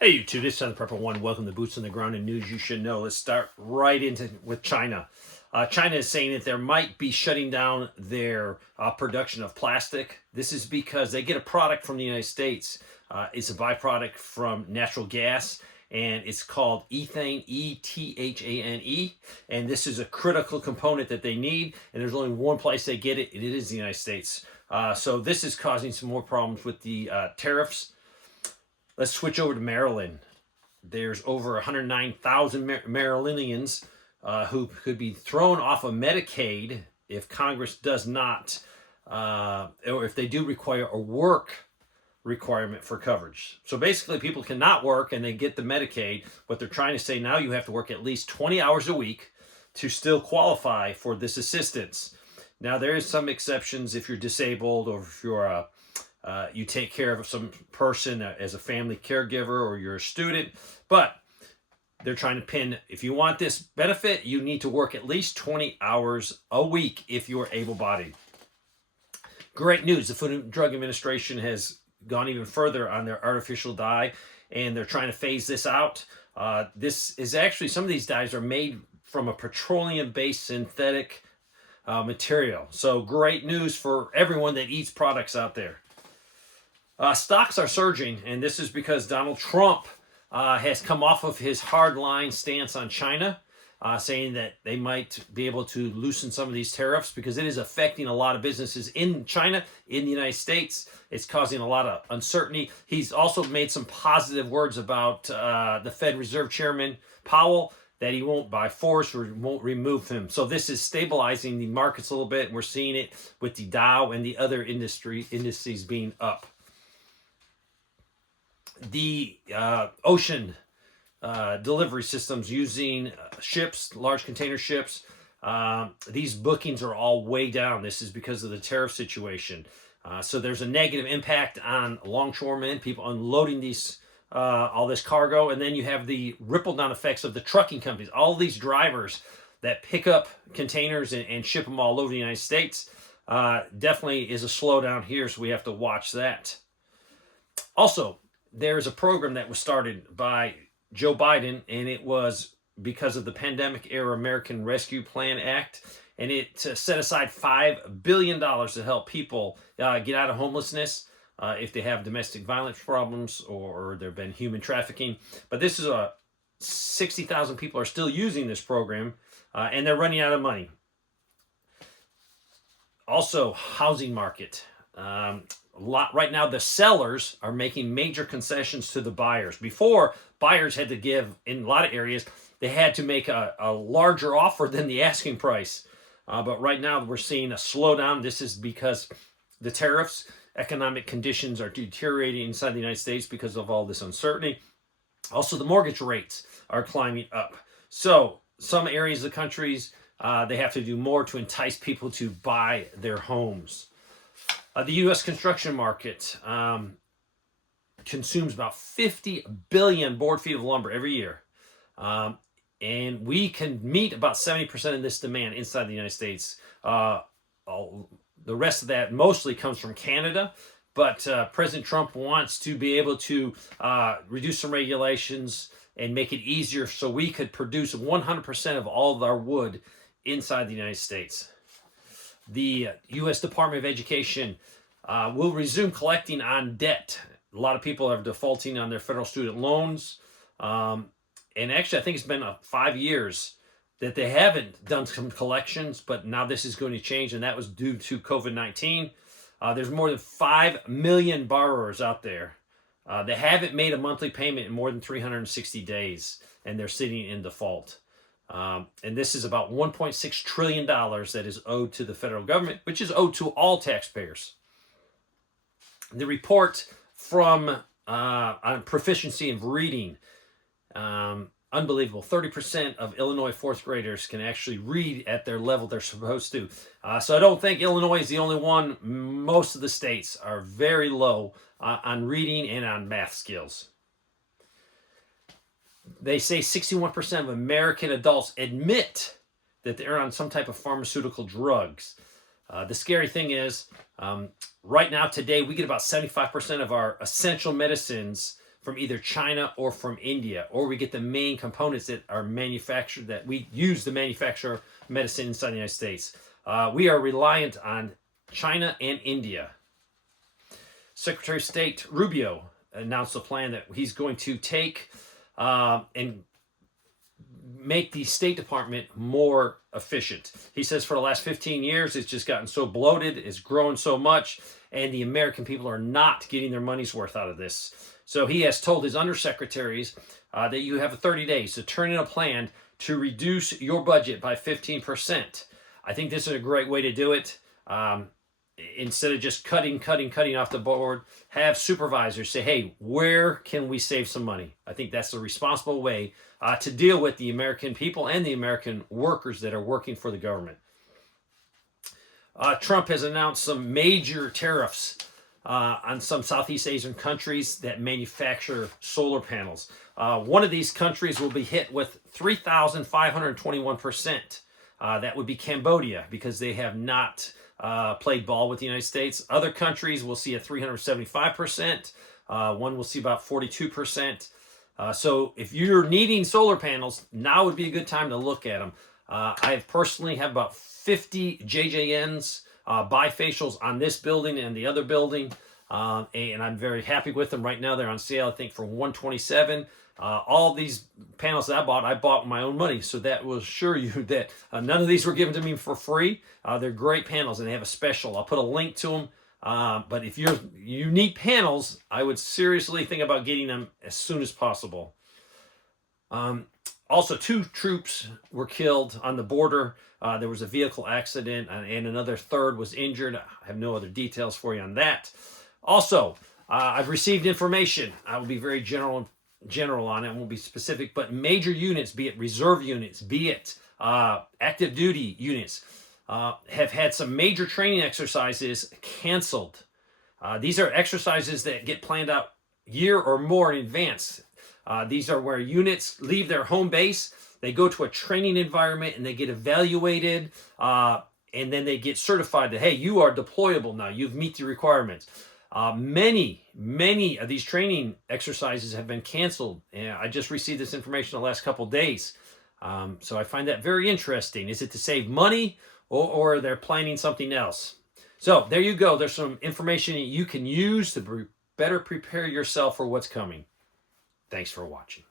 Hey YouTube, this is Son of Prepper One. Welcome to Boots on the Ground and News You Should Know. Let's start right into with China. China is saying that there might be shutting down their production of plastic. This is because they get a product from the United States. It's a byproduct from natural gas, and it's called ethane, ethane, and this is a critical component that they need, and there's only one place they get it, and it is the United States. So this is causing some more problems with the tariffs. Let's switch over to Maryland. There's over 109,000 Marylandians who could be thrown off of Medicaid if Congress does not, or if they do require a work requirement for coverage. So basically, people cannot work and they get the Medicaid, but they're trying to say now you have to work at least 20 hours a week to still qualify for this assistance. Now, there is some exceptions if you're disabled or if you're you take care of some person as a family caregiver or you're a student, but they're trying to pin, if you want this benefit, you need to work at least 20 hours a week if you're able-bodied. Great news. The Food and Drug Administration has gone even further on their artificial dye, and they're trying to phase this out. This is actually, some of these dyes are made from a petroleum-based synthetic material. So great news for everyone that eats products out there. Stocks are surging, and this is because Donald Trump has come off of his hardline stance on China, saying that they might be able to loosen some of these tariffs because it is affecting a lot of businesses in China, in the United States. It's causing a lot of uncertainty. He's also made some positive words about the Fed Reserve Chairman Powell, that he won't by force or won't remove him. So this is stabilizing the markets a little bit, and we're seeing it with the Dow and the other indices being up. The ocean delivery systems using ships, large container ships, these bookings are all way down. This is because of the tariff situation. So there's a negative impact on longshoremen, people unloading these all this cargo, and then you have the ripple down effects of the trucking companies. All these drivers that pick up containers and ship them all over the United States. Definitely is a slowdown here, so we have to watch that. Also, there's a program that was started by Joe Biden, and it was because of the Pandemic Era American Rescue Plan Act, and it set aside $5 billion to help people get out of homelessness if they have domestic violence problems or there have been human trafficking. But this is 60,000 people are still using this program, and they're running out of money. Also, housing market. Right now, the sellers are making major concessions to the buyers. Before, buyers had to give, in a lot of areas, they had to make a larger offer than the asking price. But right now, we're seeing a slowdown. This is because the tariffs, economic conditions are deteriorating inside the United States because of all this uncertainty. Also, the mortgage rates are climbing up. So some areas of the countries, they have to do more to entice people to buy their homes. The U.S. construction market consumes about 50 billion board feet of lumber every year. And we can meet about 70% of this demand inside the United States. The rest of that mostly comes from Canada. But President Trump wants to be able to reduce some regulations and make it easier so we could produce 100% of all of our wood inside the United States. The U.S. Department of Education will resume collecting on debt. A lot of people are defaulting on their federal student loans. And actually, I think it's been 5 years that they haven't done some collections, but now this is going to change, and that was due to COVID-19. There's more than 5 million borrowers out there that haven't made a monthly payment in more than 360 days, and they're sitting in default. And this is about $1.6 trillion that is owed to the federal government, which is owed to all taxpayers. The report from on proficiency of reading, unbelievable. 30% of Illinois fourth graders can actually read at their level they're supposed to. So I don't think Illinois is the only one. Most of the states are very low on reading and on math skills. They say 61% of American adults admit that they're on some type of pharmaceutical drugs. The scary thing is, right now, today, we get about 75% of our essential medicines from either China or from India, or we get the main components that are manufactured, that we use to manufacture medicine inside the United States. We are reliant on China and India. Secretary of State Rubio announced a plan that he's going to take and make the State Department more efficient. He says for the last 15 years, it's just gotten so bloated, it's grown so much, and the American people are not getting their money's worth out of this. So he has told his undersecretaries that you have 30 days to turn in a plan to reduce your budget by 15%. I think this is a great way to do it. Instead of just cutting off the board, have supervisors say, hey, where can we save some money? I think that's the responsible way to deal with the American people and the American workers that are working for the government. Trump has announced some major tariffs on some Southeast Asian countries that manufacture solar panels. One of these countries will be hit with 3,521%. That would be Cambodia, because they have not played ball with the United States. Other countries will see a 375%. One will see about 42%. So if you're needing solar panels, now would be a good time to look at them. I personally have about 50 JJNs bifacials on this building and the other building, and I'm very happy with them. Right now they're on sale, I think, for $127. All these panels that I bought with my own money, so that will assure you that none of these were given to me for free. They're great panels, and they have a special. I'll put a link to them. But if you need panels, I would seriously think about getting them as soon as possible. Also, 2 troops were killed on the border. There was a vehicle accident, and another third was injured. I have no other details for you on that. Also, I've received information. I will be very general on it. I won't be specific, but major units, be it reserve units, be it active duty units, have had some major training exercises canceled. These are exercises that get planned out a year or more in advance. These are where units leave their home base, they go to a training environment, and they get evaluated, and then they get certified that, hey, you are deployable now, you've met the requirements. Many of these training exercises have been canceled, and I just received this information the last couple days. So I find that very interesting. Is it to save money, or they're planning something else? So there you go. There's some information that you can use to better prepare yourself for what's coming. Thanks for watching.